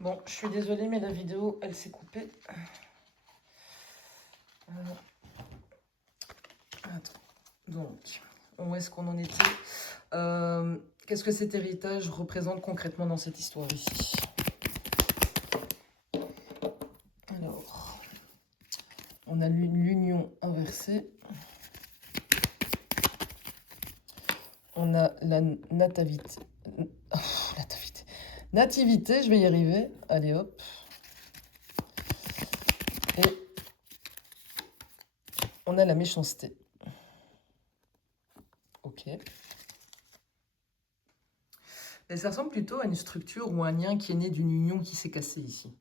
Bon, je suis désolée, mais la vidéo, elle s'est coupée. Attends. Donc, où est-ce qu'on en était? Qu'est-ce que cet héritage représente concrètement dans cette histoire ici? Alors, on a l'union inversée. On a la nativité. Nativité, je vais y arriver. Allez hop. Et on a la méchanceté. Ok. Mais ça ressemble plutôt à une structure ou un lien qui est né d'une union qui s'est cassée ici.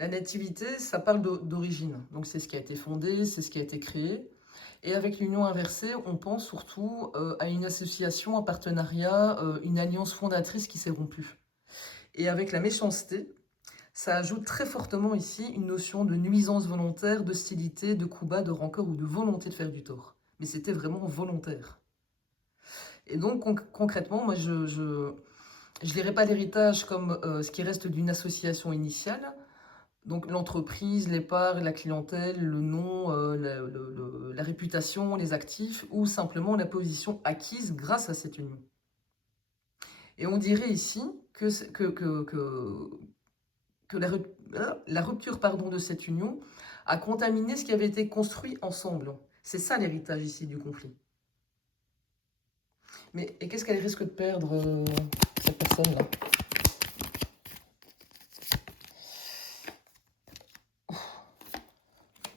La nativité, ça parle d'origine. Donc c'est ce qui a été fondé, c'est ce qui a été créé. Et avec l'union inversée, on pense surtout à une association, un partenariat, une alliance fondatrice qui s'est rompue. Et avec la méchanceté, ça ajoute très fortement ici une notion de nuisance volontaire, d'hostilité, de coup bas, de rancœur ou de volonté de faire du tort. Mais c'était vraiment volontaire. Et donc concrètement, moi je lirai pas l'héritage comme ce qui reste d'une association initiale. Donc l'entreprise, les parts, la clientèle, le nom, la réputation, les actifs, ou simplement la position acquise grâce à cette union. Et on dirait ici que la rupture de cette union a contaminé ce qui avait été construit ensemble. C'est ça l'héritage ici du conflit. Mais et qu'est-ce qu'elle risque de perdre, cette personne-là?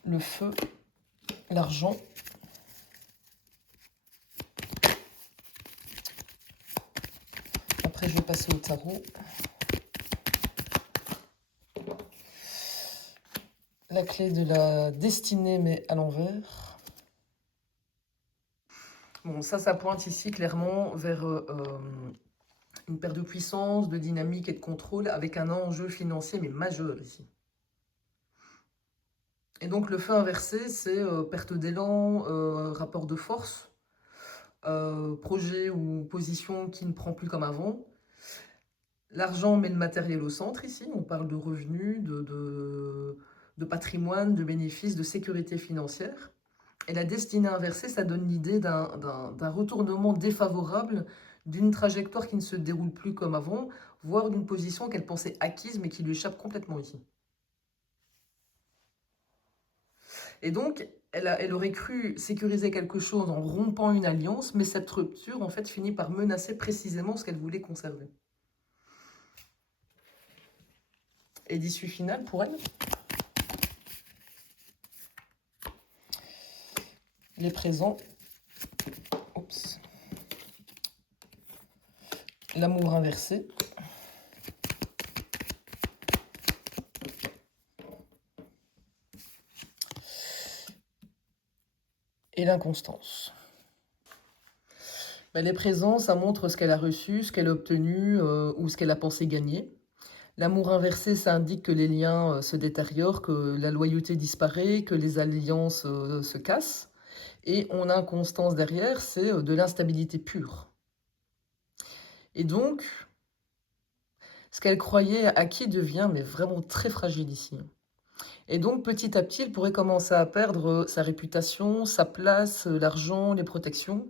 Le feu, l'argent. Après, je vais passer au tarot. La clé de la destinée, mais à l'envers. Bon, ça pointe ici clairement vers une perte de puissance, de dynamique et de contrôle avec un enjeu financier, mais majeur ici. Et donc le feu inversé, c'est perte d'élan, rapport de force, projet ou position qui ne prend plus comme avant. L'argent met le matériel au centre ici, on parle de revenus, de patrimoine, de bénéfices, de sécurité financière. Et la destinée inversée, ça donne l'idée d'un retournement défavorable, d'une trajectoire qui ne se déroule plus comme avant, voire d'une position qu'elle pensait acquise mais qui lui échappe complètement ici. Et donc, elle aurait cru sécuriser quelque chose en rompant une alliance, mais cette rupture, en fait, finit par menacer précisément ce qu'elle voulait conserver. Et d'issue finale pour elle, les présents. Oups. L'amour inversé. Et l'inconstance. Les présents, ça montre ce qu'elle a reçu, ce qu'elle a obtenu ou ce qu'elle a pensé gagner. L'amour inversé, ça indique que les liens se détériorent, que la loyauté disparaît, que les alliances se cassent. Et on a inconstance derrière, c'est de l'instabilité pure. Et donc, ce qu'elle croyait acquis devient mais vraiment très fragile ici. Et donc, petit à petit, elle pourrait commencer à perdre sa réputation, sa place, l'argent, les protections.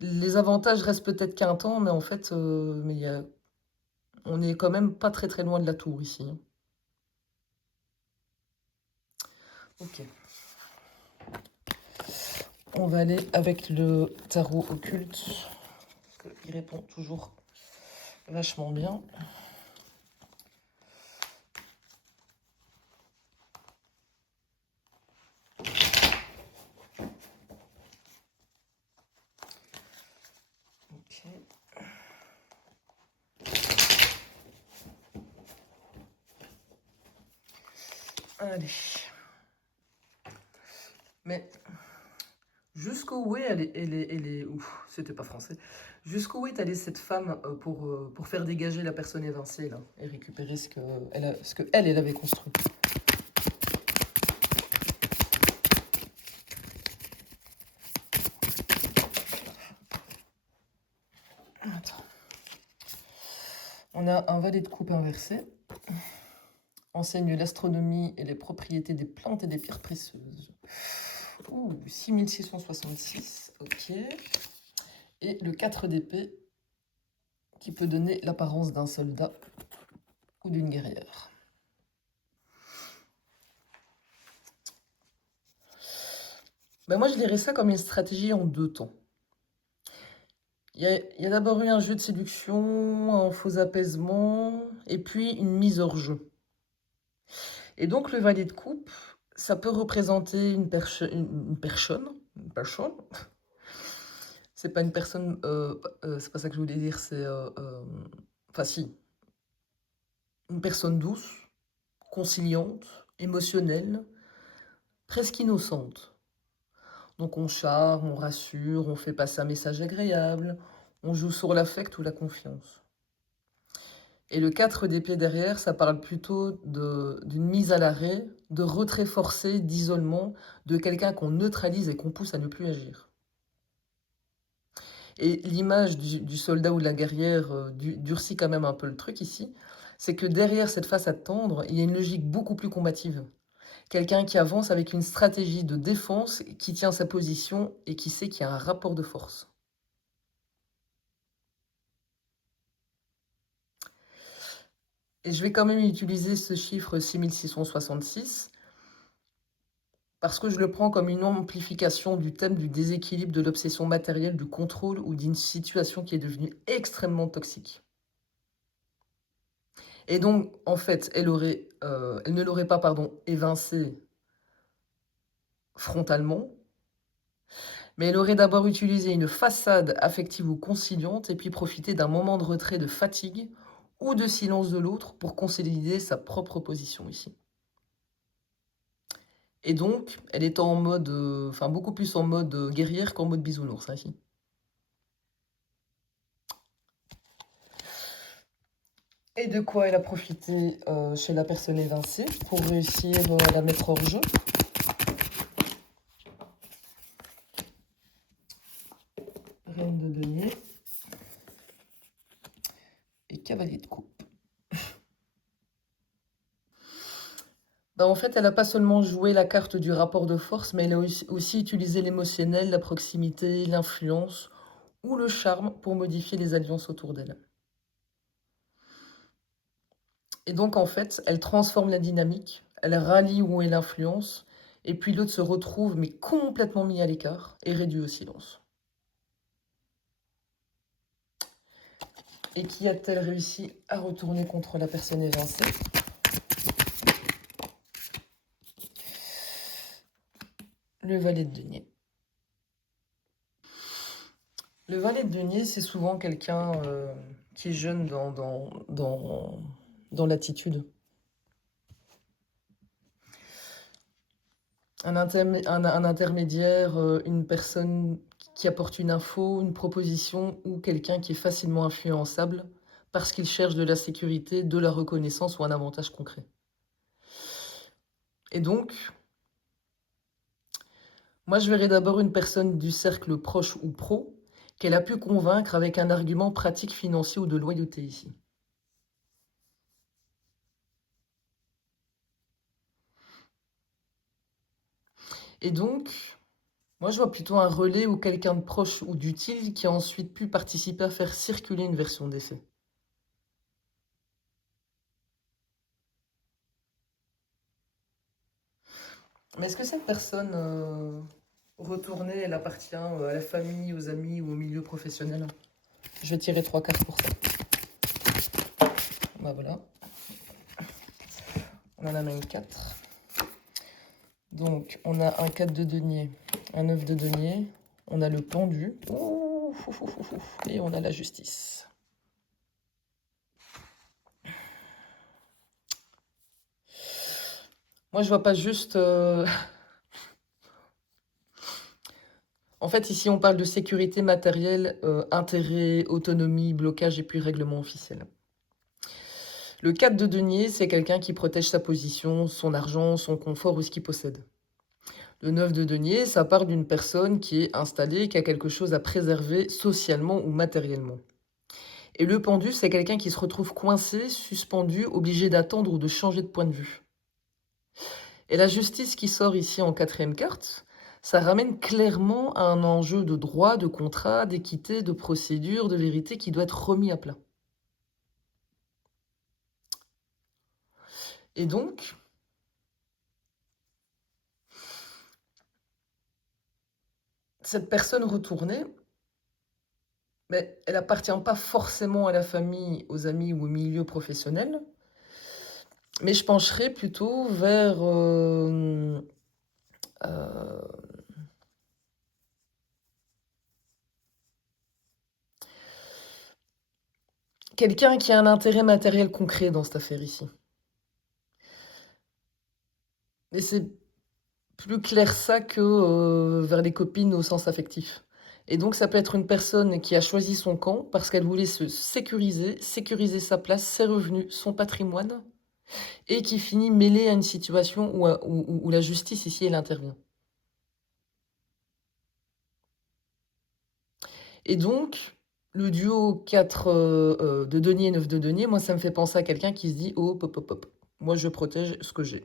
Les avantages restent peut-être qu'un temps, mais en fait, on n'est quand même pas très très loin de la tour ici. Ok. On va aller avec le tarot occulte. Il répond toujours vachement bien. Ok. Allez. Mais jusqu'où est elle est ouf, c'était pas français. Jusqu'où est allée cette femme pour faire dégager la personne évincée là et récupérer ce que elle avait construit. Attends. On a un valet de coupe inversé. Enseigne l'astronomie et les propriétés des plantes et des pierres précieuses. Ouh, 6666, ok. Et le 4 d'épée, qui peut donner l'apparence d'un soldat ou d'une guerrière. Ben moi, je dirais ça comme une stratégie en 2 temps. Il y a d'abord eu un jeu de séduction, un faux apaisement, et puis une mise hors jeu. Et donc, le valet de coupe, ça peut représenter une personne. C'est pas une personne, c'est pas ça que je voulais dire, c'est... enfin, si, une personne douce, conciliante, émotionnelle, presque innocente. Donc on charme, on rassure, on fait passer un message agréable, on joue sur l'affect ou la confiance. Et le 4 d'épée derrière, ça parle plutôt d'une mise à l'arrêt, de retrait forcé, d'isolement, de quelqu'un qu'on neutralise et qu'on pousse à ne plus agir. Et l'image du soldat ou de la guerrière durcit quand même un peu le truc ici, c'est que derrière cette façade tendre, il y a une logique beaucoup plus combative. Quelqu'un qui avance avec une stratégie de défense, qui tient sa position et qui sait qu'il y a un rapport de force. Et je vais quand même utiliser ce chiffre 6666 parce que je le prends comme une amplification du thème du déséquilibre, de l'obsession matérielle, du contrôle ou d'une situation qui est devenue extrêmement toxique. Et donc, en fait, elle ne l'aurait pas, évincé frontalement, mais elle aurait d'abord utilisé une façade affective ou conciliante et puis profité d'un moment de retrait de fatigue ou de silence de l'autre pour consolider sa propre position ici. Et donc, elle est en mode, enfin beaucoup plus en mode guerrière qu'en mode bisounours, hein, ici. Et de quoi elle a profité chez la personne évincée pour réussir à la mettre hors jeu. Reine de denier. Et cavalier de coupe. Ben, en fait, elle n'a pas seulement joué la carte du rapport de force, mais elle a aussi utilisé l'émotionnel, la proximité, l'influence ou le charme pour modifier les alliances autour d'elle. Et donc, en fait, elle transforme la dynamique, elle rallie où elle influence, et puis l'autre se retrouve, mais complètement mis à l'écart et réduit au silence. Et qui a-t-elle réussi à retourner contre la personne évincée? Le valet de denier. Le valet de denier, c'est souvent quelqu'un qui est jeune dans l'attitude. Un intermédiaire, une personne qui apporte une info, une proposition, ou quelqu'un qui est facilement influençable parce qu'il cherche de la sécurité, de la reconnaissance ou un avantage concret. Et donc, moi je verrais d'abord une personne du cercle proche ou pro qu'elle a pu convaincre avec un argument pratique, financier ou de loyauté ici. Et donc, moi je vois plutôt un relais ou quelqu'un de proche ou d'utile qui a ensuite pu participer à faire circuler une version des faits. Mais est-ce que cette personne retournée, elle appartient à la famille, aux amis ou au milieu professionnel? Je vais tirer 3 cartes pour ça. Bah voilà. On en a même 4. Donc, on a un 4 de denier, un 9 de denier, on a le pendu, et on a la justice. Moi, je vois pas juste... En fait, ici, on parle de sécurité matérielle, intérêt, autonomie, blocage et puis règlement officiel. Le 4 de denier, c'est quelqu'un qui protège sa position, son argent, son confort ou ce qu'il possède. Le 9 de denier, ça parle d'une personne qui est installée, qui a quelque chose à préserver socialement ou matériellement. Et le pendu, c'est quelqu'un qui se retrouve coincé, suspendu, obligé d'attendre ou de changer de point de vue. Et la justice qui sort ici en quatrième carte, ça ramène clairement à un enjeu de droit, de contrat, d'équité, de procédure, de vérité qui doit être remis à plat. Et donc, cette personne retournée, mais elle appartient pas forcément à la famille, aux amis ou au milieu professionnel, mais je pencherais plutôt vers euh, quelqu'un qui a un intérêt matériel concret dans cette affaire ici. Et c'est plus clair ça que vers les copines au sens affectif. Et donc ça peut être une personne qui a choisi son camp parce qu'elle voulait se sécuriser, sécuriser sa place, ses revenus, son patrimoine, et qui finit mêlée à une situation où la justice ici, elle intervient. Et donc, le duo 4 de denier, 9 de denier, moi ça me fait penser à quelqu'un qui se dit « Oh, pop, pop, pop, moi je protège ce que j'ai ».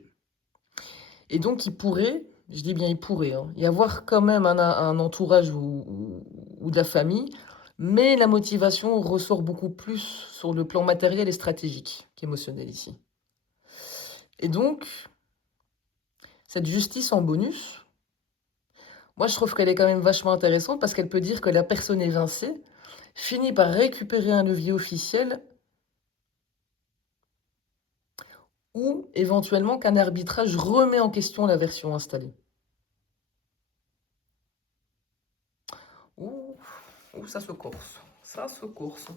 Et donc il pourrait, je dis bien il pourrait, hein, y avoir quand même un entourage ou de la famille, mais la motivation ressort beaucoup plus sur le plan matériel et stratégique qu'émotionnel ici. Et donc, cette justice en bonus, moi je trouve qu'elle est quand même vachement intéressante parce qu'elle peut dire que la personne évincée finit par récupérer un levier officiel ou éventuellement qu'un arbitrage remet en question la version installée. Ouh, ouh, ça se corse. Ça se corse.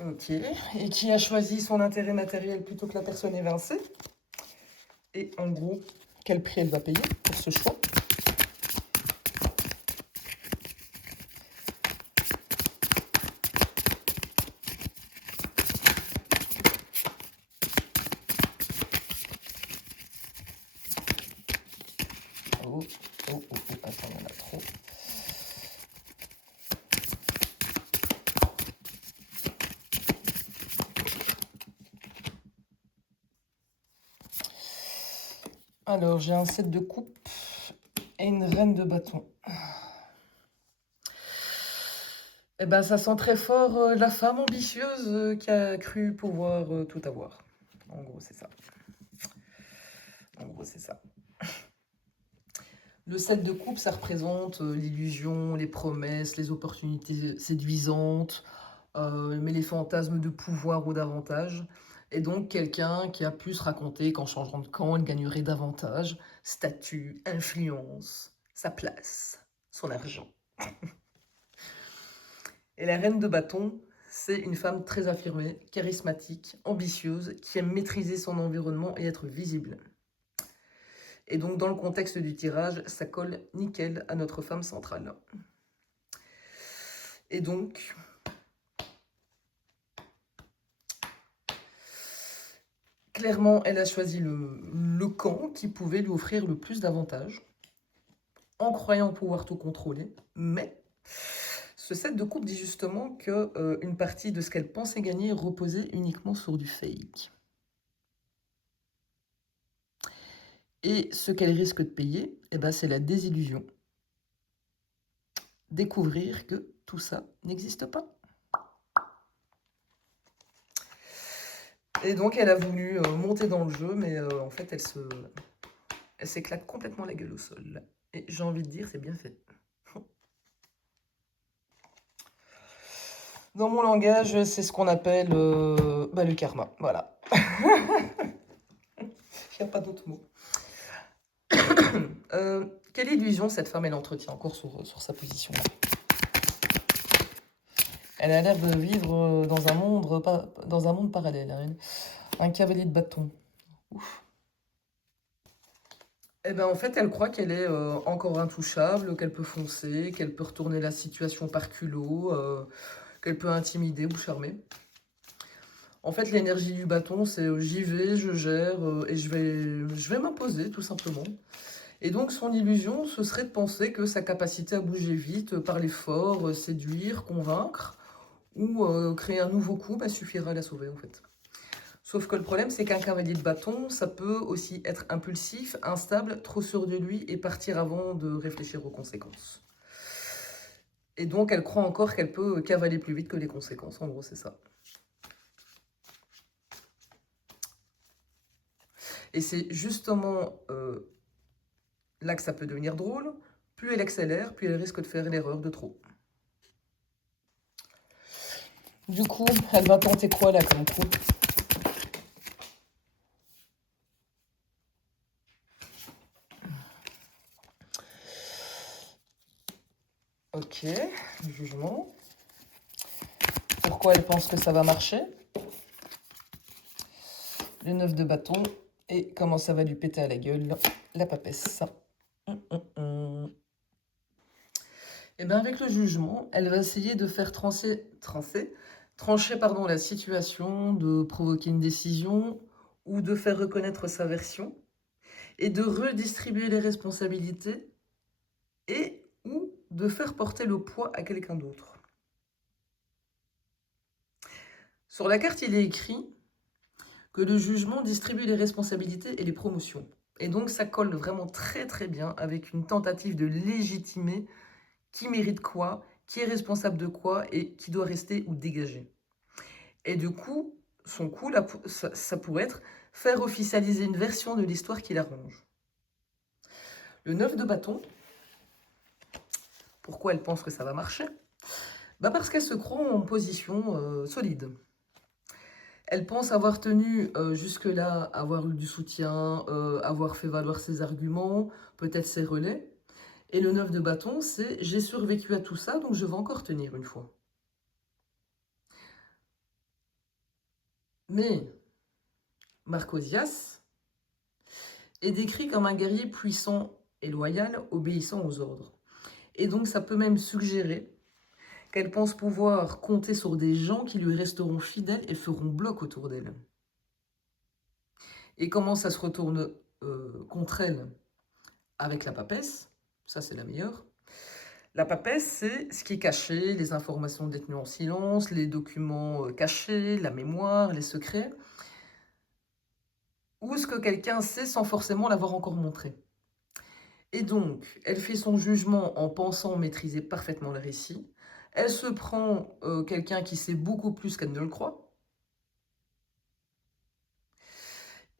Ok. Et qui a choisi son intérêt matériel plutôt que la personne évincée. Et en gros, quel prix elle va payer pour ce choix. Oh, oh, oh, oh, attends, il y en a trop. Alors, j'ai un set de coupe et une reine de bâton. Eh ben, ça sent très fort la femme ambitieuse qui a cru pouvoir tout avoir. En gros, c'est ça. En gros, c'est ça. Le 7 de coupe, ça représente l'illusion, les promesses, les opportunités séduisantes, mais les fantasmes de pouvoir ou d'avantage. Et donc, quelqu'un qui a pu se raconter qu'en changeant de camp, il gagnerait davantage statut, influence, sa place, son argent. Et la reine de bâton, c'est une femme très affirmée, charismatique, ambitieuse, qui aime maîtriser son environnement et être visible. Et donc, dans le contexte du tirage, ça colle nickel à notre femme centrale. Et donc, clairement, elle a choisi le camp qui pouvait lui offrir le plus d'avantages, en croyant pouvoir tout contrôler. Mais ce set de coupe dit justement qu'une partie de ce qu'elle pensait gagner reposait uniquement sur du fake. Et ce qu'elle risque de payer, eh ben, c'est la désillusion. Découvrir que tout ça n'existe pas. Et donc, elle a voulu monter dans le jeu, mais en fait, elle s'éclate complètement la gueule au sol. Et j'ai envie de dire, c'est bien fait. Dans mon langage, c'est ce qu'on appelle le karma. Voilà. Il n'y a pas d'autre mot. Quelle illusion cette femme, elle entretient encore sur sa position là. Elle a l'air de vivre dans un monde parallèle. Hein. Un cavalier de bâton. Ouf. Eh ben, en fait, elle croit qu'elle est encore intouchable, qu'elle peut foncer, qu'elle peut retourner la situation par culot, qu'elle peut intimider ou charmer. En fait, l'énergie du bâton, c'est j'y vais, je gère et je vais m'imposer tout simplement. Et donc, son illusion, ce serait de penser que sa capacité à bouger vite, parler fort, séduire, convaincre, ou créer un nouveau coup, bah, suffira à la sauver en fait. Sauf que le problème, c'est qu'un cavalier de bâton, ça peut aussi être impulsif, instable, trop sûr de lui et partir avant de réfléchir aux conséquences. Et donc, elle croit encore qu'elle peut cavaler plus vite que les conséquences. En gros, c'est ça. Et c'est justement là que ça peut devenir drôle. Plus elle accélère, plus elle risque de faire l'erreur de trop. Du coup, elle va tenter quoi là comme coup? Ok, jugement. Pourquoi elle pense que ça va marcher? Le 9 de bâton. Et comment ça va lui péter à la gueule? La papesse. Et bien avec le jugement, elle va essayer de faire trancher la situation, de provoquer une décision ou de faire reconnaître sa version et de redistribuer les responsabilités et ou de faire porter le poids à quelqu'un d'autre. Sur la carte, il est écrit que le jugement distribue les responsabilités et les promotions. Et donc ça colle vraiment très très bien avec une tentative de légitimer qui mérite quoi, qui est responsable de quoi et qui doit rester ou dégager. Et du coup, son coup, là, ça pourrait être faire officialiser une version de l'histoire qui l'arrange. Le 9 de bâton, pourquoi elle pense que ça va marcher? Bah parce qu'elle se croit en position solide. Elle pense avoir tenu jusque-là, avoir eu du soutien, avoir fait valoir ses arguments, peut-être ses relais. Et le 9 de bâton, c'est j'ai survécu à tout ça, donc je vais encore tenir une fois. Mais Marcosias est décrit comme un guerrier puissant et loyal, obéissant aux ordres. Et donc ça peut même suggérer qu'elle pense pouvoir compter sur des gens qui lui resteront fidèles et feront bloc autour d'elle. Et comment ça se retourne contre elle avec la papesse? Ça, c'est la meilleure. La papesse, c'est ce qui est caché, les informations détenues en silence, les documents cachés, la mémoire, les secrets, ou ce que quelqu'un sait sans forcément l'avoir encore montré. Et donc, elle fait son jugement en pensant maîtriser parfaitement le récit. Elle se prend quelqu'un qui sait beaucoup plus qu'elle ne le croit.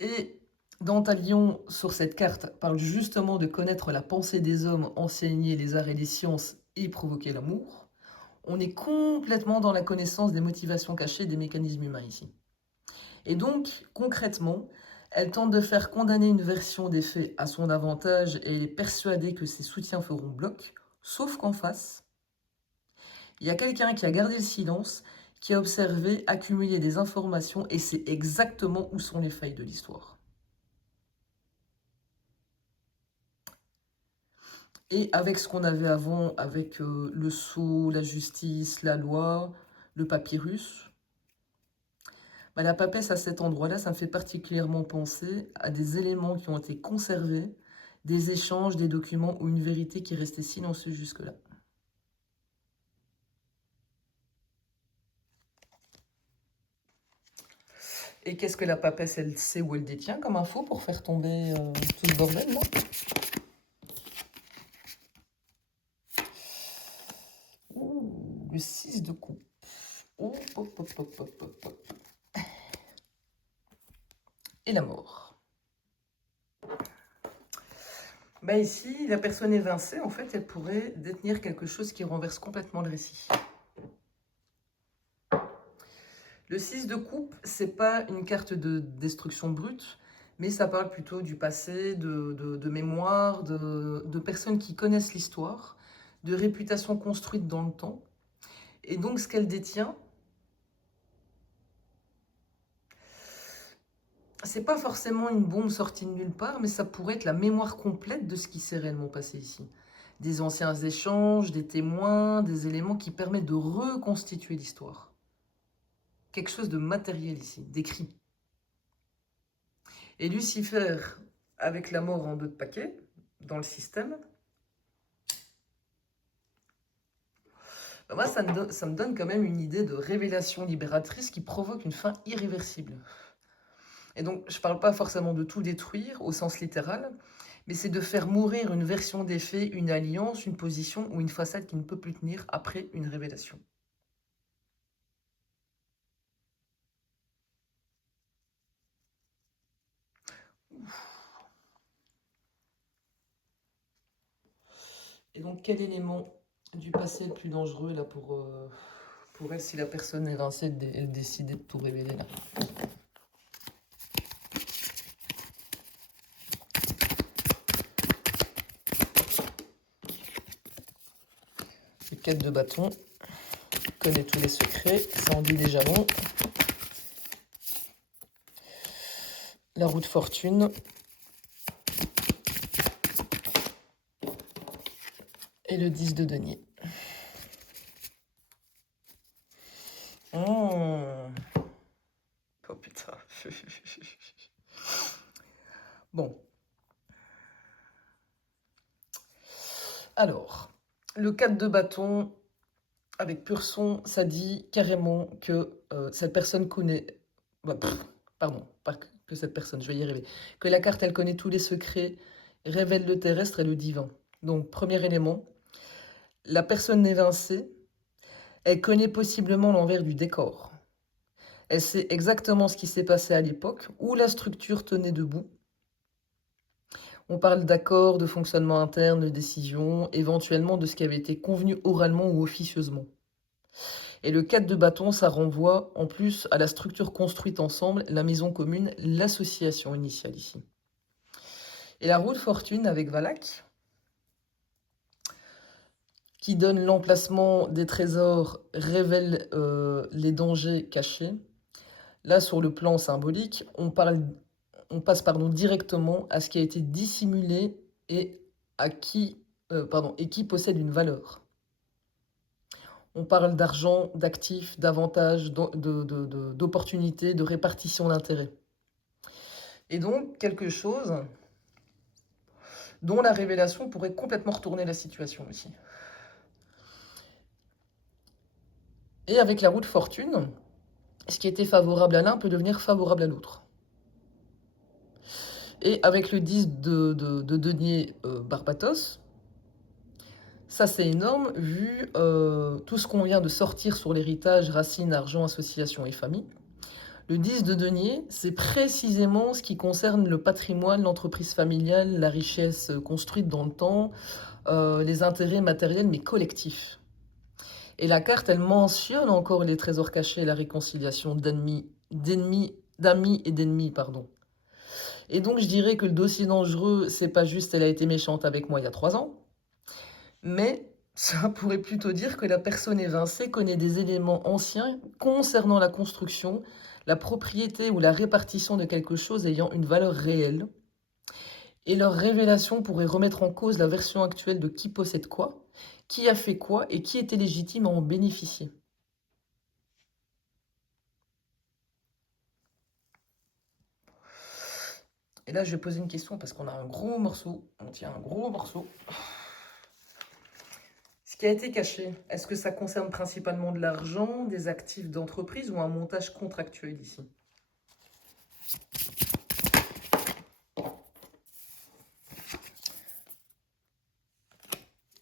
Et Dantalion, sur cette carte, parle justement de connaître la pensée des hommes, enseigner les arts et les sciences et provoquer l'amour. On est complètement dans la connaissance des motivations cachées des mécanismes humains ici. Et donc, concrètement, elle tente de faire condamner une version des faits à son avantage et elle est persuadée que ses soutiens feront bloc, sauf qu'en face, il y a quelqu'un qui a gardé le silence, qui a observé, accumulé des informations et sait exactement où sont les failles de l'histoire. Et avec ce qu'on avait avant, avec le sceau, la justice, la loi, le papyrus, bah, la papesse à cet endroit-là, ça me fait particulièrement penser à des éléments qui ont été conservés, des échanges, des documents ou une vérité qui restait silencieuse jusque-là. Et qu'est-ce que la papesse, elle sait où elle détient comme info pour faire tomber tout ce bordel là? Ouh, le 6 de coupe. Oh, hop, hop, hop, hop, hop, hop. Et la mort. Bah ici, la personne évincée, en fait, elle pourrait détenir quelque chose qui renverse complètement le récit. Le 6 de coupe, c'est pas une carte de destruction brute, mais ça parle plutôt du passé, de mémoire, de personnes qui connaissent l'histoire, de réputation construite dans le temps. Et donc, ce qu'elle détient, c'est pas forcément une bombe sortie de nulle part, mais ça pourrait être la mémoire complète de ce qui s'est réellement passé ici. Des anciens échanges, des témoins, des éléments qui permettent de reconstituer l'histoire. Quelque chose de matériel ici, d'écrit. Et Lucifer, avec la mort en deux de paquets, dans le système, Moi, ça me donne quand même une idée de révélation libératrice qui provoque une fin irréversible. Et donc, je ne parle pas forcément de tout détruire au sens littéral, mais c'est de faire mourir une version des faits, une alliance, une position ou une façade qui ne peut plus tenir après une révélation. Et donc, quel élément du passé est le plus dangereux là pour elle si la personne évincée elle décidait de tout révéler là? Le 4 de bâton connaît tous les secrets, ça en dit déjà long. La roue de fortune. Et le 10 de denier. Oh putain. Bon. Alors, le 4 de bâton, avec pur son, ça dit carrément que cette personne connaît... Bah, pardon, pas que cette personne, je vais y arriver. Que la carte, elle connaît tous les secrets, révèle le terrestre et le divin. Donc, premier élément, la personne évincée, elle connaît possiblement l'envers du décor. Elle sait exactement ce qui s'est passé à l'époque, où la structure tenait debout. On parle d'accords, de fonctionnement interne, de décisions, éventuellement de ce qui avait été convenu oralement ou officieusement. Et le 4 de bâton, ça renvoie en plus à la structure construite ensemble, la maison commune, l'association initiale ici. Et la roue de fortune avec Valak, qui donne l'emplacement des trésors, révèle les dangers cachés. Là, sur le plan symbolique, on passe directement à ce qui a été dissimulé et qui possède une valeur. On parle d'argent, d'actifs, d'avantages, d'opportunités, de répartition d'intérêts. Et donc, quelque chose dont la révélation pourrait complètement retourner la situation aussi. Et avec la roue de fortune, ce qui était favorable à l'un peut devenir favorable à l'autre. Et avec le 10 de denier Barbatos, ça c'est énorme vu tout ce qu'on vient de sortir sur l'héritage, racines, argent, association et famille. Le 10 de denier, c'est précisément ce qui concerne le patrimoine, l'entreprise familiale, la richesse construite dans le temps, les intérêts matériels mais collectifs. Et la carte, elle mentionne encore les trésors cachés, la réconciliation d'amis et d'ennemis, pardon. Et donc je dirais que le dossier dangereux, c'est pas juste elle a été méchante avec moi il y a 3 ans, mais ça pourrait plutôt dire que la personne évincée connaît des éléments anciens concernant la construction, la propriété ou la répartition de quelque chose ayant une valeur réelle. Et leur révélation pourrait remettre en cause la version actuelle de qui possède quoi, qui a fait quoi et qui était légitime à en bénéficier. Et là, je vais poser une question parce qu'on a un gros morceau. On tient un gros morceau. Ce qui a été caché, est-ce que ça concerne principalement de l'argent, des actifs d'entreprise ou un montage contractuel ici?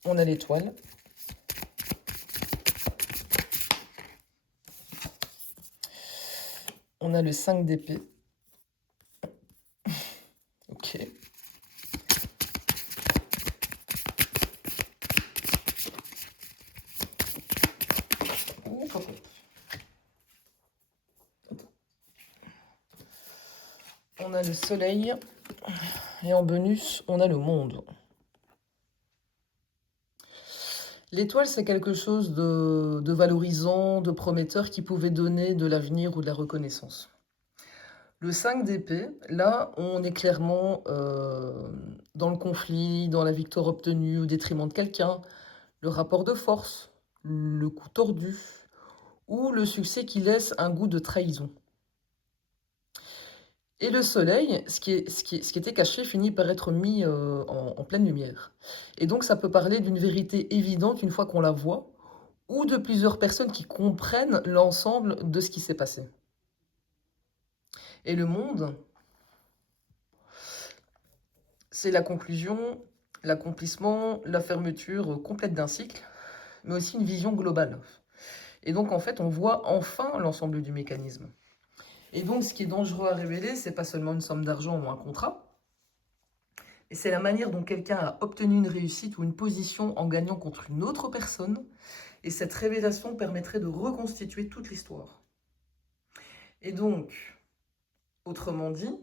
On a l'étoile. On a le 5 d'épée. Ok. On a le soleil. Et en bonus, on a le monde. L'étoile, c'est quelque chose de valorisant, de prometteur qui pouvait donner de l'avenir ou de la reconnaissance. Le 5 d'épée, là, on est clairement dans le conflit, dans la victoire obtenue au détriment de quelqu'un, le rapport de force, le coup tordu, ou le succès qui laisse un goût de trahison. Et le soleil, ce qui était caché, finit par être mis en pleine lumière. Et donc ça peut parler d'une vérité évidente une fois qu'on la voit, ou de plusieurs personnes qui comprennent l'ensemble de ce qui s'est passé. Et le monde, c'est la conclusion, l'accomplissement, la fermeture complète d'un cycle, mais aussi une vision globale. Et donc, en fait, on voit enfin l'ensemble du mécanisme. Et donc, ce qui est dangereux à révéler, c'est pas seulement une somme d'argent ou un contrat, et c'est la manière dont quelqu'un a obtenu une réussite ou une position en gagnant contre une autre personne, et cette révélation permettrait de reconstituer toute l'histoire. Et donc, autrement dit,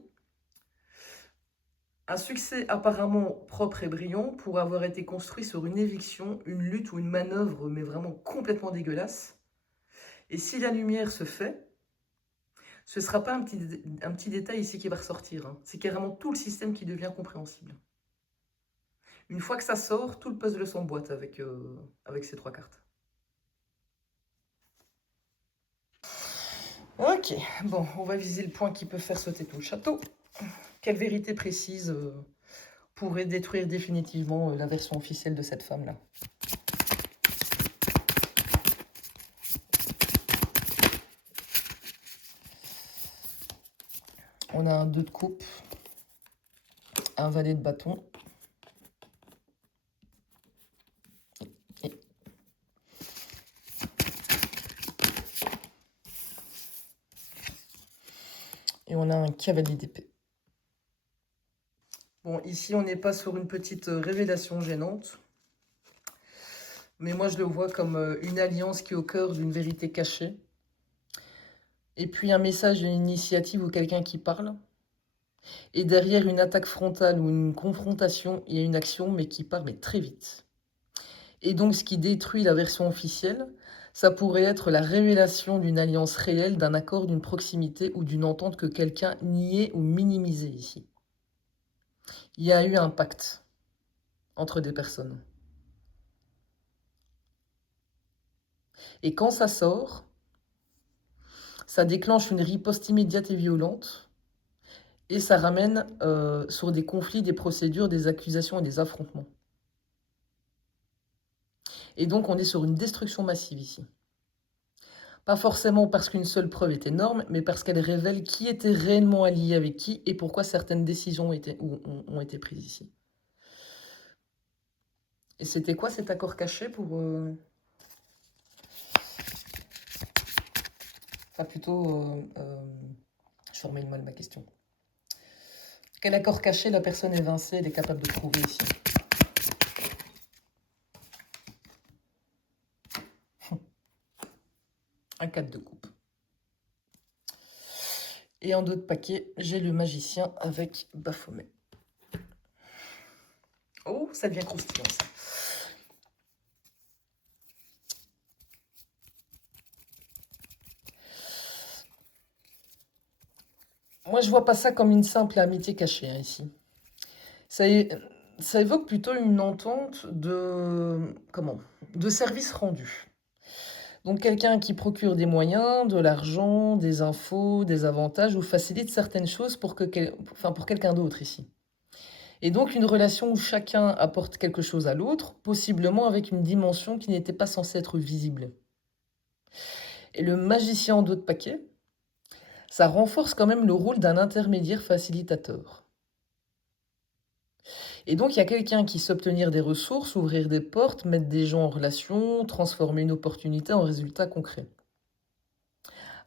un succès apparemment propre et brillant pourrait avoir été construit sur une éviction, une lutte ou une manœuvre, mais vraiment complètement dégueulasse. Et si la lumière se fait, ce ne sera pas un petit détail ici qui va ressortir, hein. C'est carrément tout le système qui devient compréhensible. Une fois que ça sort, tout le puzzle s'emboîte avec ces 3 cartes. Ok, bon, on va viser le point qui peut faire sauter tout le château. Quelle vérité précise pourrait détruire définitivement la version officielle de cette femme-là? On a un 2 de coupe, un valet de bâton. Et on a un cavalier d'épée. Bon, ici, on n'est pas sur une petite révélation gênante. Mais moi, je le vois comme une alliance qui est au cœur d'une vérité cachée. Et puis un message, une initiative ou quelqu'un qui parle. Et derrière une attaque frontale ou une confrontation, il y a une action, mais qui part mais très vite. Et donc, ce qui détruit la version officielle, ça pourrait être la révélation d'une alliance réelle, d'un accord, d'une proximité ou d'une entente que quelqu'un niait ou minimisait ici. Il y a eu un pacte entre des personnes. Et quand ça sort, ça déclenche une riposte immédiate et violente. Et ça ramène sur des conflits, des procédures, des accusations et des affrontements. Et donc, on est sur une destruction massive ici. Pas forcément parce qu'une seule preuve est énorme, mais parce qu'elle révèle qui était réellement allié avec qui et pourquoi certaines décisions ont été prises ici. Et c'était quoi cet accord caché pour... Enfin, plutôt... je formule mal ma question. Quel accord caché la personne évincée elle est capable de trouver ici? Un 4 de coupe. Et en dos de paquet, j'ai le magicien avec Baphomet. Oh, ça devient croustillant, ça. Moi, je vois pas ça comme une simple amitié cachée, hein, ici. Ça, ça évoque plutôt une entente de... Comment? De service rendu. Donc, quelqu'un qui procure des moyens, de l'argent, des infos, des avantages ou facilite certaines choses pour quelqu'un d'autre ici. Et donc, une relation où chacun apporte quelque chose à l'autre, possiblement avec une dimension qui n'était pas censée être visible. Et le magicien en dos de paquet, ça renforce quand même le rôle d'un intermédiaire facilitateur. Et donc, il y a quelqu'un qui sait obtenir des ressources, ouvrir des portes, mettre des gens en relation, transformer une opportunité en résultat concret.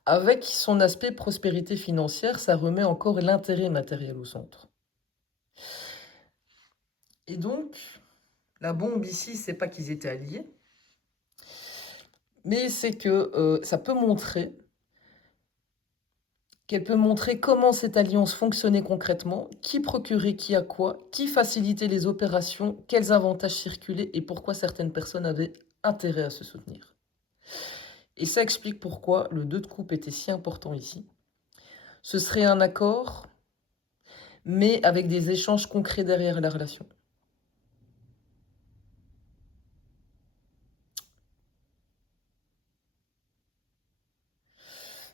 Avec son aspect prospérité financière, ça remet encore l'intérêt matériel au centre. Et donc, la bombe ici, c'est pas qu'ils étaient alliés, mais c'est que ça peut montrer qu'elle peut montrer comment cette alliance fonctionnait concrètement, qui procurait qui à quoi, qui facilitait les opérations, quels avantages circulaient et pourquoi certaines personnes avaient intérêt à se soutenir. Et ça explique pourquoi le 2 de coupe était si important ici. Ce serait un accord, mais avec des échanges concrets derrière la relation.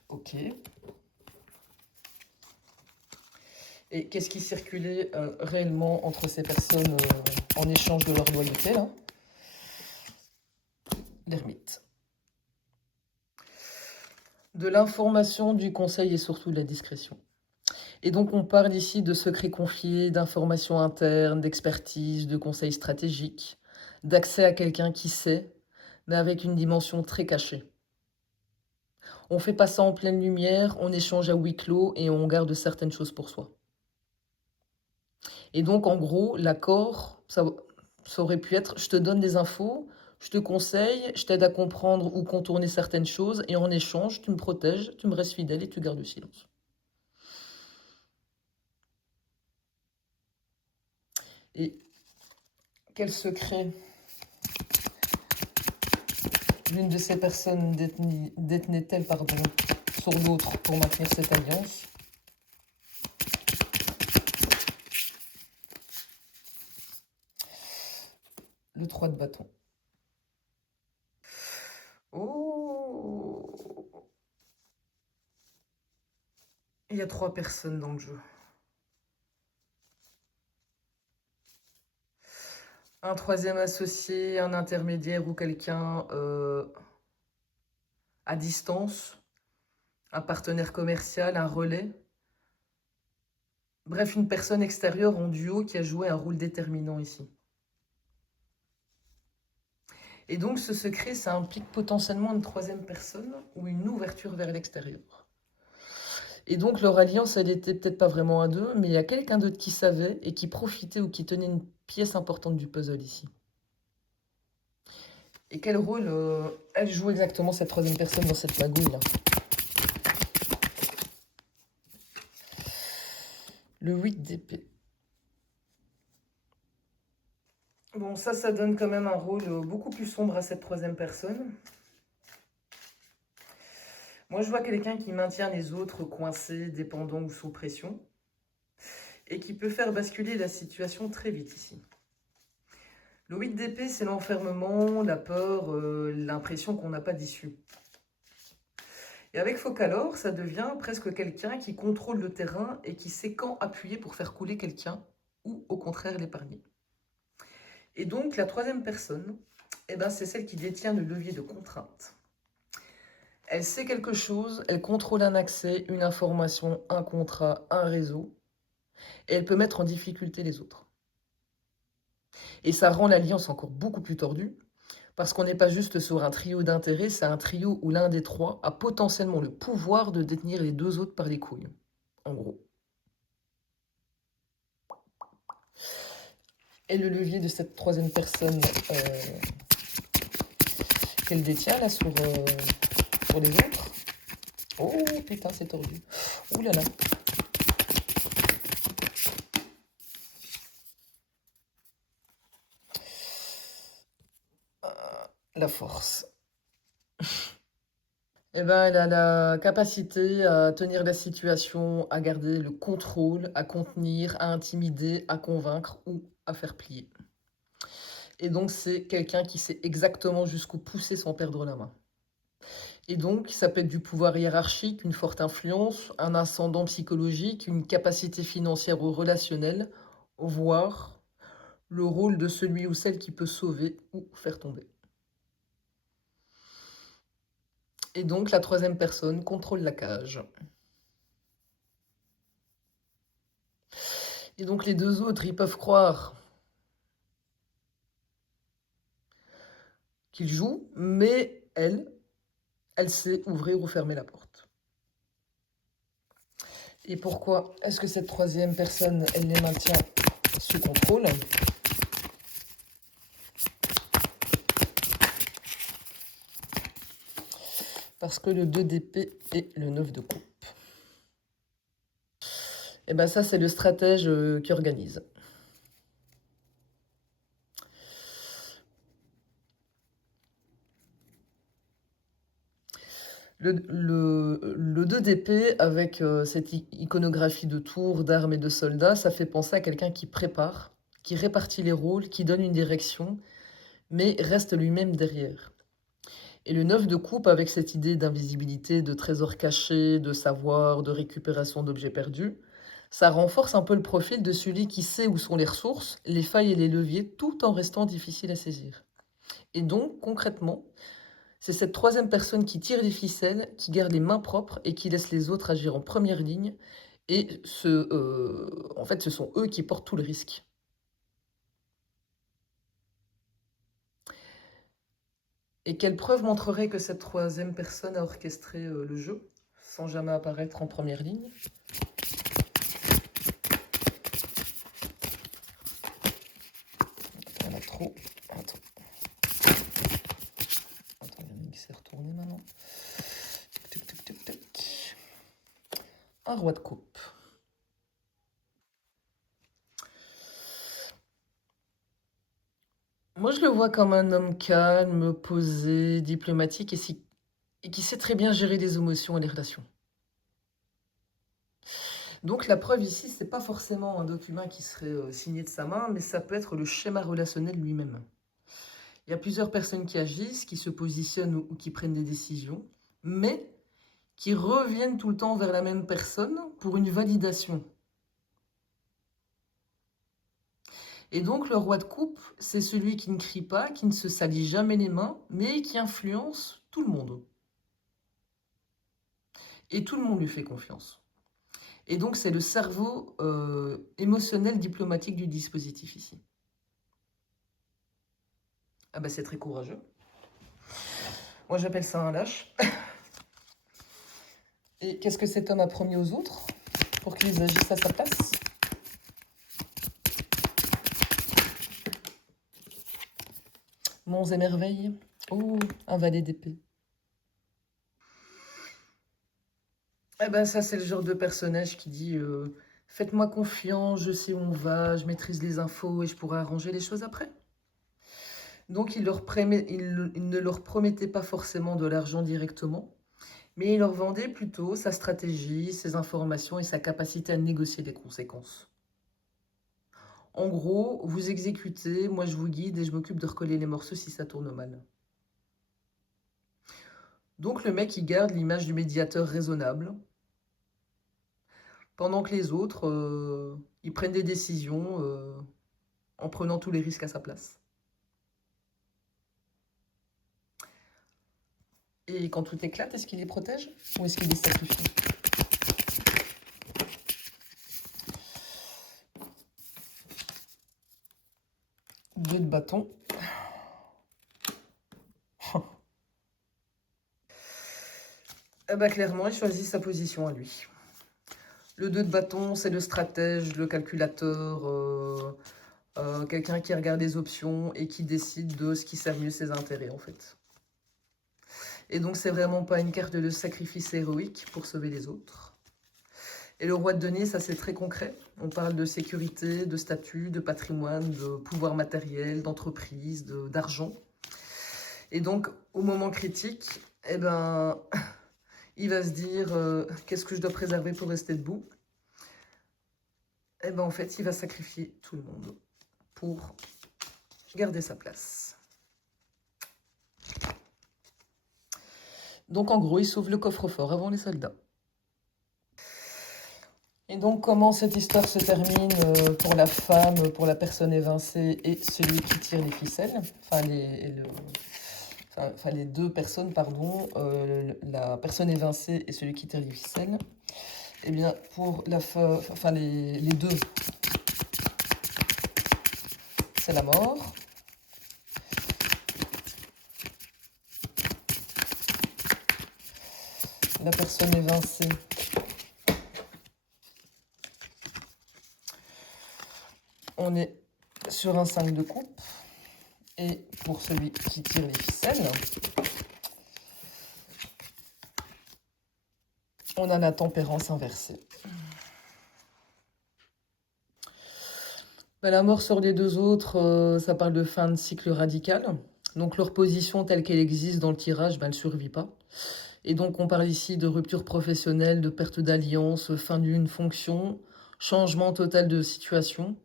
Ok. Et qu'est-ce qui circulait réellement entre ces personnes en échange de leur loyauté, là? L'ermite. de l'information, du conseil et surtout de la discrétion. Et donc on parle ici de secrets confiés, d'informations internes, d'expertise, de conseils stratégiques, d'accès à quelqu'un qui sait, mais avec une dimension très cachée. On fait pas ça en pleine lumière, on échange à huis clos et on garde certaines choses pour soi. Et donc en gros, l'accord, ça aurait pu être, je te donne des infos, je te conseille, je t'aide à comprendre ou contourner certaines choses, et en échange, tu me protèges, tu me restes fidèle et tu gardes le silence. Et quel secret l'une de ces personnes détenait-elle sur l'autre pour maintenir cette alliance? Le 3 de bâton. Oh! Il y a 3 personnes dans le jeu. Un troisième associé, un intermédiaire ou quelqu'un à distance, un partenaire commercial, un relais. Bref, une personne extérieure en duo qui a joué un rôle déterminant ici. Et donc ce secret, ça implique potentiellement une troisième personne ou une ouverture vers l'extérieur. Et donc leur alliance, elle était peut-être pas vraiment à deux, mais il y a quelqu'un d'autre qui savait et qui profitait ou qui tenait une pièce importante du puzzle ici. Et quel rôle elle joue exactement, cette troisième personne, dans cette magouille-là? Le 8 d'épée. Bon, ça donne quand même un rôle beaucoup plus sombre à cette troisième personne. Moi, je vois quelqu'un qui maintient les autres coincés, dépendants ou sous pression, et qui peut faire basculer la situation très vite ici. Le 8 d'épée, c'est l'enfermement, la peur, l'impression qu'on n'a pas d'issue. Et avec Focalor, ça devient presque quelqu'un qui contrôle le terrain et qui sait quand appuyer pour faire couler quelqu'un, ou au contraire l'épargner. Et donc, la troisième personne, eh ben, c'est celle qui détient le levier de contrainte. Elle sait quelque chose, elle contrôle un accès, une information, un contrat, un réseau, et elle peut mettre en difficulté les autres. Et ça rend l'alliance encore beaucoup plus tordue, parce qu'on n'est pas juste sur un trio d'intérêts, c'est un trio où l'un des trois a potentiellement le pouvoir de détenir les deux autres par les couilles, en gros. Et le levier de cette troisième personne qu'elle détient là sur les autres. Oh putain, c'est tordu. Ouh là là. La force. Eh ben, elle a la capacité à tenir la situation, à garder le contrôle, à contenir, à intimider, à convaincre ou à faire plier. Et donc, c'est quelqu'un qui sait exactement jusqu'où pousser sans perdre la main. Et donc, ça peut être du pouvoir hiérarchique, une forte influence, un ascendant psychologique, une capacité financière ou relationnelle, voire le rôle de celui ou celle qui peut sauver ou faire tomber. Et donc, la troisième personne contrôle la cage. Et donc, les deux autres, ils peuvent croire qu'ils jouent, mais elle sait ouvrir ou fermer la porte. Et pourquoi est-ce que cette troisième personne, elle les maintient sous contrôle? Parce que le 2 d'épée et le 9 de coupe. Et bien ça, c'est le stratège qui organise. Le 2 d'épée, avec cette iconographie de tours, d'armes et de soldats, ça fait penser à quelqu'un qui prépare, qui répartit les rôles, qui donne une direction, mais reste lui-même derrière. Et le 9 de coupe, avec cette idée d'invisibilité, de trésors cachés, de savoir, de récupération d'objets perdus, ça renforce un peu le profil de celui qui sait où sont les ressources, les failles et les leviers, tout en restant difficile à saisir. Et donc, concrètement, C'est cette troisième personne qui tire les ficelles, qui garde les mains propres et qui laisse les autres agir en première ligne. Et en fait, ce sont eux qui portent tout le risque. Et quelle preuve montrerait que cette troisième personne a orchestré le jeu, sans jamais apparaître en première ligne? Il y en a trop. Attends. Attends, le mix s'est retourné maintenant. Tic, tic, tic, tic. Un roi de coupe. Moi, je le vois comme un homme calme, posé, diplomatique et qui sait très bien gérer les émotions et les relations. Donc la preuve ici, c'est pas forcément un document qui serait signé de sa main, mais ça peut être le schéma relationnel lui-même. Il y a plusieurs personnes qui agissent, qui se positionnent ou qui prennent des décisions, mais qui reviennent tout le temps vers la même personne pour une validation. Et donc le roi de coupe, c'est celui qui ne crie pas, qui ne se salit jamais les mains, mais qui influence tout le monde. Et tout le monde lui fait confiance. Et donc c'est le cerveau émotionnel diplomatique du dispositif ici. Ah bah c'est très courageux. Moi j'appelle ça un lâche. Et qu'est-ce que cet homme a promis aux autres pour qu'ils agissent à sa place? Monts et merveilles. Oh, un valet d'épée. Eh ben ça, c'est le genre de personnage qui dit faites-moi confiance, je sais où on va, je maîtrise les infos et je pourrai arranger les choses après. Donc il ne leur promettait pas forcément de l'argent directement, mais il leur vendait plutôt sa stratégie, ses informations et sa capacité à négocier des conséquences. En gros, vous exécutez, moi je vous guide et je m'occupe de recoller les morceaux si ça tourne mal. Donc le mec, il garde l'image du médiateur raisonnable, pendant que les autres, ils prennent des décisions en prenant tous les risques à sa place. Et quand tout éclate, est-ce qu'il les protège ou est-ce qu'il les sacrifie? Deux de bâton. Eh ben, clairement, il choisit sa position à lui. Le 2 de bâton, c'est le stratège, le calculateur, quelqu'un qui regarde les options et qui décide de ce qui sert mieux ses intérêts, en fait. Et donc, c'est vraiment pas une carte de sacrifice héroïque pour sauver les autres. Et le roi de denier, ça c'est très concret. On parle de sécurité, de statut, de patrimoine, de pouvoir matériel, d'entreprise, d'argent. Et donc, au moment critique, eh ben, il va se dire qu'est-ce que je dois préserver pour rester debout? Eh ben, en fait, il va sacrifier tout le monde pour garder sa place. Donc, en gros, il sauve le coffre-fort avant les soldats. Et donc, comment cette histoire se termine pour la femme, pour la personne évincée et celui qui tire les ficelles, enfin les deux personnes, pardon, la personne évincée et celui qui tire les ficelles. Eh bien, pour les deux, c'est la mort. La personne évincée, on est sur un 5 de coupe. Et pour celui qui tire les ficelles, on a la tempérance inversée. La mort sur les deux autres, ça parle de fin de cycle radical. Donc leur position telle qu'elle existe dans le tirage, elle ne survit pas. Et donc on parle ici de rupture professionnelle, de perte d'alliance, fin d'une fonction, changement total de situation.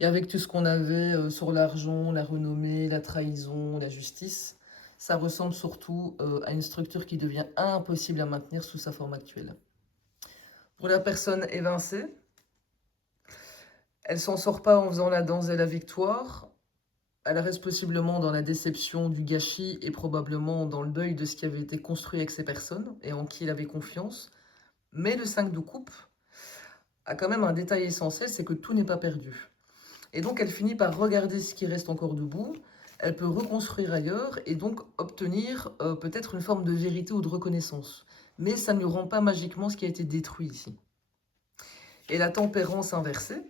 Et avec tout ce qu'on avait sur l'argent, la renommée, la trahison, la justice, ça ressemble surtout à une structure qui devient impossible à maintenir sous sa forme actuelle. Pour la personne évincée, elle s'en sort pas en faisant la danse de la victoire, elle reste possiblement dans la déception, du gâchis et probablement dans le deuil de ce qui avait été construit avec ces personnes et en qui il avait confiance. Mais le 5 de coupe a quand même un détail essentiel, c'est que tout n'est pas perdu. Et donc elle finit par regarder ce qui reste encore debout, elle peut reconstruire ailleurs et donc obtenir peut-être une forme de vérité ou de reconnaissance. Mais ça ne lui rend pas magiquement ce qui a été détruit ici. Et la tempérance inversée,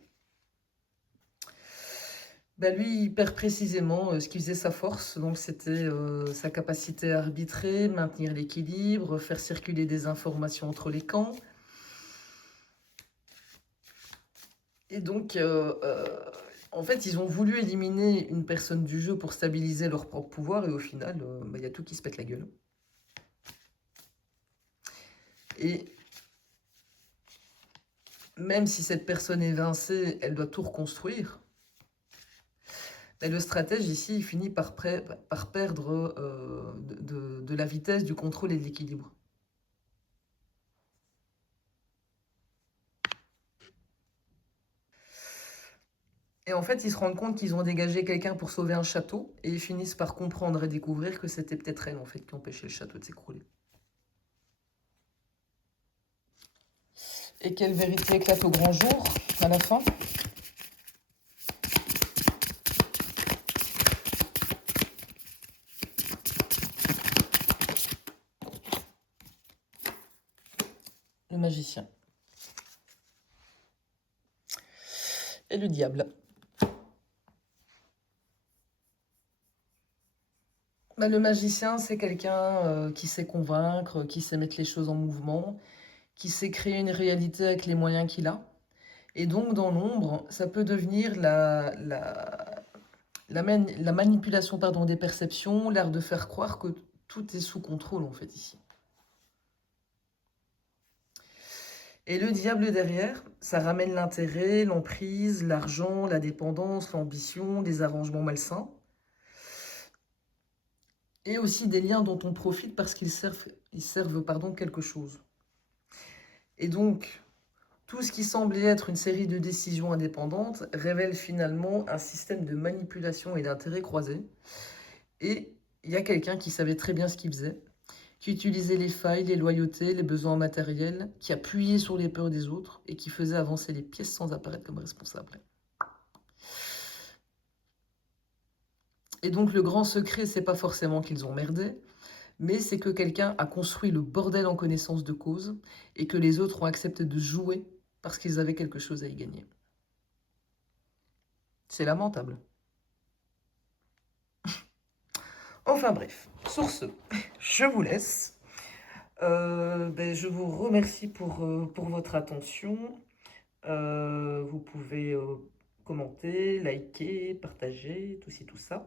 ben lui, il perd précisément ce qui faisait sa force. Donc c'était sa capacité à arbitrer, maintenir l'équilibre, faire circuler des informations entre les camps. Et donc, en fait, ils ont voulu éliminer une personne du jeu pour stabiliser leur propre pouvoir. Et au final, ben, y a tout qui se pète la gueule. Et même si cette personne est vincée, elle doit tout reconstruire. Mais le stratège ici, il finit par perdre de la vitesse, du contrôle et de l'équilibre. Et en fait, ils se rendent compte qu'ils ont dégagé quelqu'un pour sauver un château, et ils finissent par comprendre et découvrir que c'était peut-être elle, en fait, qui empêchait le château de s'écrouler. Et quelle vérité éclate au grand jour, à la fin? Le magicien. Et le diable. Bah, le magicien, c'est quelqu'un qui sait convaincre, qui sait mettre les choses en mouvement, qui sait créer une réalité avec les moyens qu'il a. Et donc, dans l'ombre, ça peut devenir la manipulation des perceptions, l'art de faire croire que tout est sous contrôle, en fait, ici. Et le diable derrière, ça ramène l'intérêt, l'emprise, l'argent, la dépendance, l'ambition, les arrangements malsains. Et aussi des liens dont on profite parce qu'ils servent quelque chose. Et donc, tout ce qui semblait être une série de décisions indépendantes révèle finalement un système de manipulation et d'intérêts croisés. Et il y a quelqu'un qui savait très bien ce qu'il faisait, qui utilisait les failles, les loyautés, les besoins matériels, qui appuyait sur les peurs des autres et qui faisait avancer les pièces sans apparaître comme responsable. Et donc le grand secret, c'est pas forcément qu'ils ont merdé, mais c'est que quelqu'un a construit le bordel en connaissance de cause et que les autres ont accepté de jouer parce qu'ils avaient quelque chose à y gagner. C'est lamentable. Enfin bref, sur ce, je vous laisse. Je vous remercie pour votre attention. Vous pouvez commenter, liker, partager, tout ci, tout ça.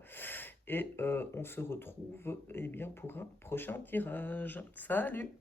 Et on se retrouve pour un prochain tirage. Salut!